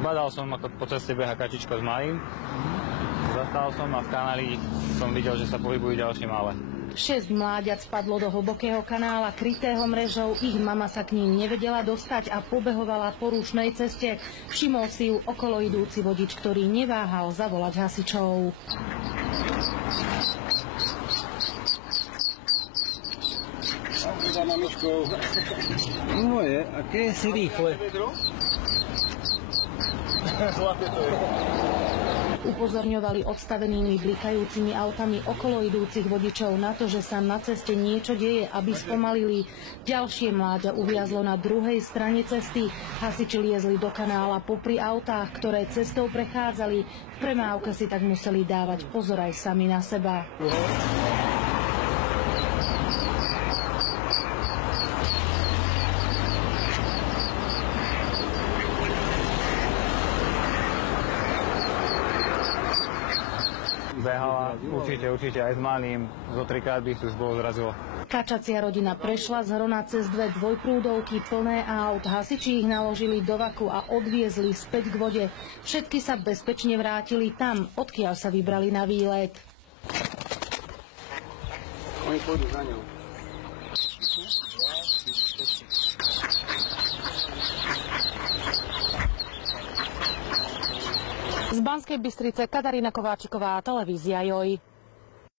Badal som, ako po ceste beha kačičko s malým. Zastal som a v kanáli som videl, že sa pohybujú ďalšie malé. 6 mláďat spadlo do hlbokého kanála krytého mrežou, ich mama sa k ním nevedela dostať a pobehovala po rušnej ceste. Všimol si ju okolo idúci vodič, ktorý neváhal zavolať hasičov. Moje, aké si rýchle. Upozorňovali odstavenými blikajúcimi autami okolo idúcich vodičov na to, že sa na ceste niečo deje, aby spomalili. Ďalšie mláďa uviazlo na druhej strane cesty. Hasiči liezli do kanála popri autách, ktoré cestou prechádzali. V premávke si tak museli dávať pozor aj sami na seba. Behala, určite aj s malým, zo 3-krát by už bolo zrazilo. Kačacia rodina prešla z Hrona cez 2 dvojprúdovky plné aut. Hasiči ich naložili do vaku a odviezli späť k vode. Všetky sa bezpečne vrátili tam, odkiaľ sa vybrali na výlet. Oni pôjdu za ňou. Z Banskej Bystrice Katarína Kováčiková, televízia JOJ.